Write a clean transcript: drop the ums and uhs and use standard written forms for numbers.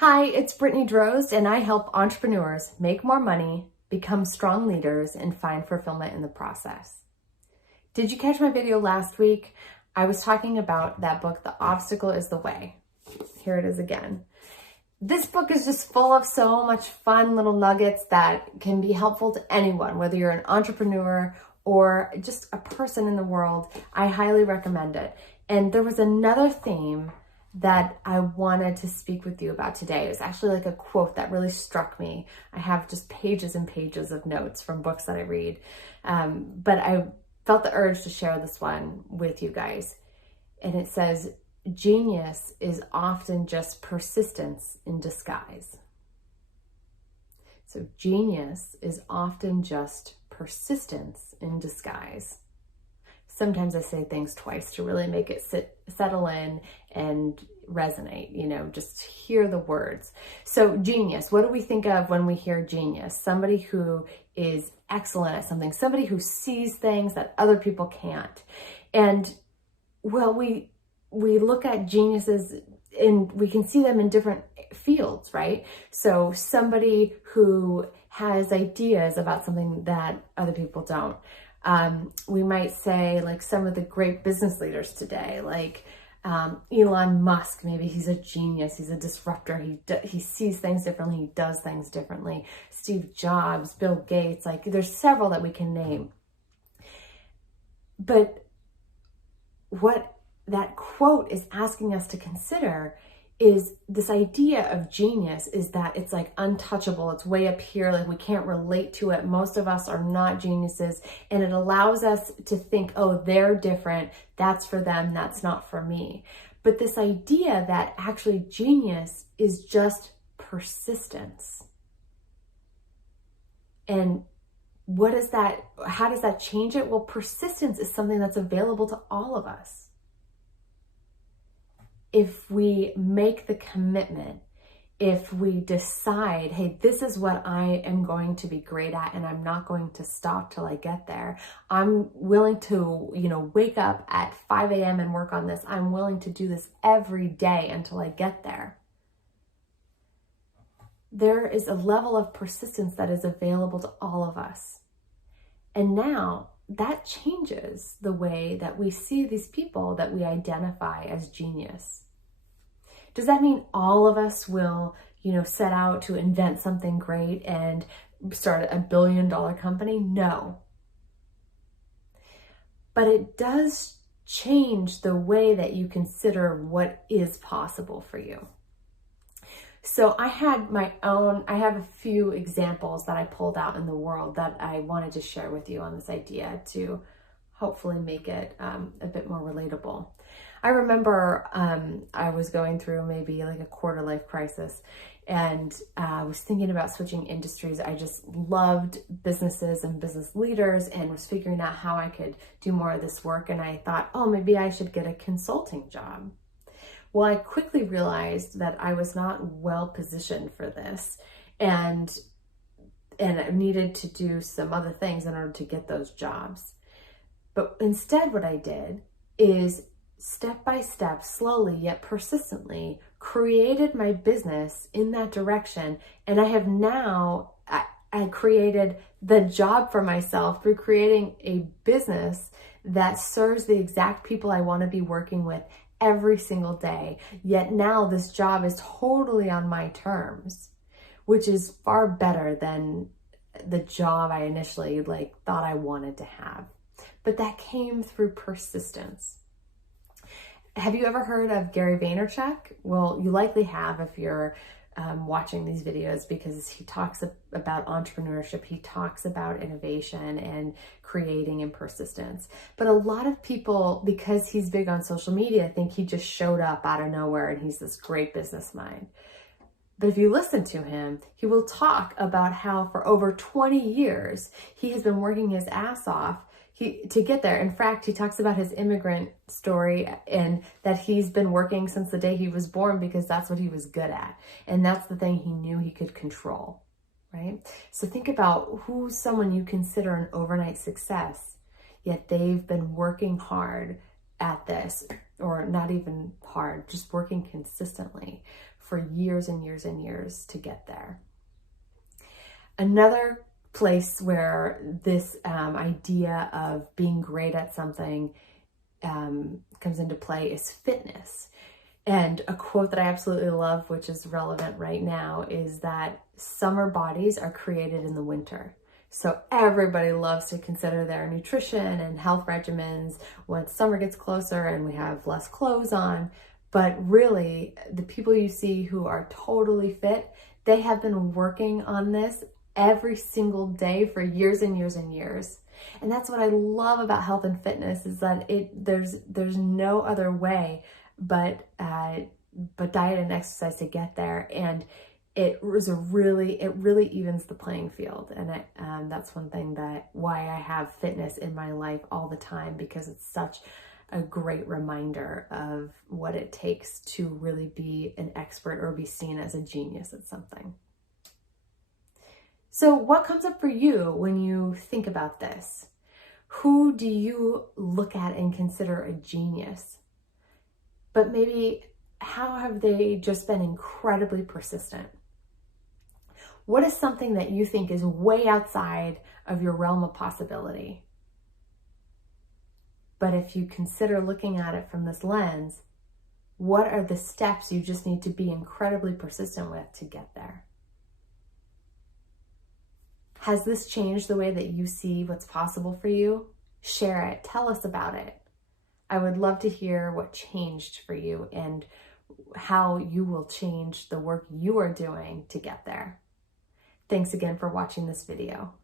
Hi, it's Brittany Drozd, and I help entrepreneurs make more money, become strong leaders, and find fulfillment in the process. Did you catch my video last week? I was talking about that book, The Obstacle is the Way. Here it is again. This book is just full of so much fun little nuggets that can be helpful to anyone, whether you're an entrepreneur or just a person in the world. I highly recommend it. And there was another theme that I wanted to speak with you about today. It was actually like a quote that really struck me. I have just pages and pages of notes from books that I read, but I felt the urge to share this one with you guys. And it says, genius is often just persistence in disguise. So genius is often just persistence in disguise. Sometimes I say things twice to really make it settle in and resonate, just hear the words. So genius, what do we think of when we hear genius? Somebody who is excellent at something, somebody who sees things that other people can't. And well, we look at geniuses and we can see them in different fields, right? So somebody who has ideas about something that other people don't. We might say like some of the great business leaders today, like Elon Musk, maybe he's a genius, he's a disruptor, he sees things differently, he does things differently. Steve Jobs, Bill Gates, like there's several that we can name. But what that quote is asking us to consider is this idea of genius is that it's like untouchable. It's way up here, like we can't relate to it. Most of us are not geniuses, and it allows us to think, oh, they're different. That's for them. That's not for me. But this idea that actually genius is just persistence. And what is that? How does that change it? Well, persistence is something that's available to all of us. If we make the commitment, if we decide, hey, this is what I am going to be great at and I'm not going to stop till I get there. I'm willing to, wake up at 5 a.m. and work on this. I'm willing to do this every day until I get there. There is a level of persistence that is available to all of us. And now that changes the way that we see these people that we identify as genius. Does that mean all of us will, set out to invent something great and start $1 billion company? No. But it does change the way that you consider what is possible for you. So I have a few examples that I pulled out in the world that I wanted to share with you on this idea to hopefully make it a bit more relatable. I remember I was going through maybe like a quarter life crisis, and I was thinking about switching industries. I just loved businesses and business leaders and was figuring out how I could do more of this work. And I thought, oh, maybe I should get a consulting job. Well, I quickly realized that I was not well positioned for this, and I needed to do some other things in order to get those jobs. But instead, what I did is step by step, slowly yet persistently, created my business in that direction. And I have now, I created the job for myself through creating a business that serves the exact people I want to be working with every single day. Yet now this job is totally on my terms, which is far better than the job I initially thought I wanted to have. But that came through persistence. Have you ever heard of Gary Vaynerchuk? Well, you likely have if you're watching these videos, because he talks about entrepreneurship. He talks about innovation and creating and persistence. But a lot of people, because he's big on social media, think he just showed up out of nowhere and he's this great business mind. But if you listen to him, he will talk about how for over 20 years, he has been working his ass off to get there. In fact, he talks about his immigrant story and that he's been working since the day he was born because that's what he was good at. And that's the thing he knew he could control, right? So think about who's someone you consider an overnight success, yet they've been working hard at this, or not even hard, just working consistently for years and years and years to get there. Another place where this idea of being great at something comes into play is fitness. And a quote that I absolutely love, which is relevant right now, is that summer bodies are created in the winter. So everybody loves to consider their nutrition and health regimens once summer gets closer and we have less clothes on. But really, the people you see who are totally fit, they have been working on this every single day for years and years and years. And that's what I love about health and fitness, is that there's no other way but diet and exercise to get there. And it really evens the playing field. And that's one thing why I have fitness in my life all the time, because it's such a great reminder of what it takes to really be an expert or be seen as a genius at something. So what comes up for you when you think about this? Who do you look at and consider a genius? But maybe how have they just been incredibly persistent? What is something that you think is way outside of your realm of possibility? But if you consider looking at it from this lens, what are the steps you just need to be incredibly persistent with to get there? Has this changed the way that you see what's possible for you? Share it. Tell us about it. I would love to hear what changed for you and how you will change the work you are doing to get there. Thanks again for watching this video.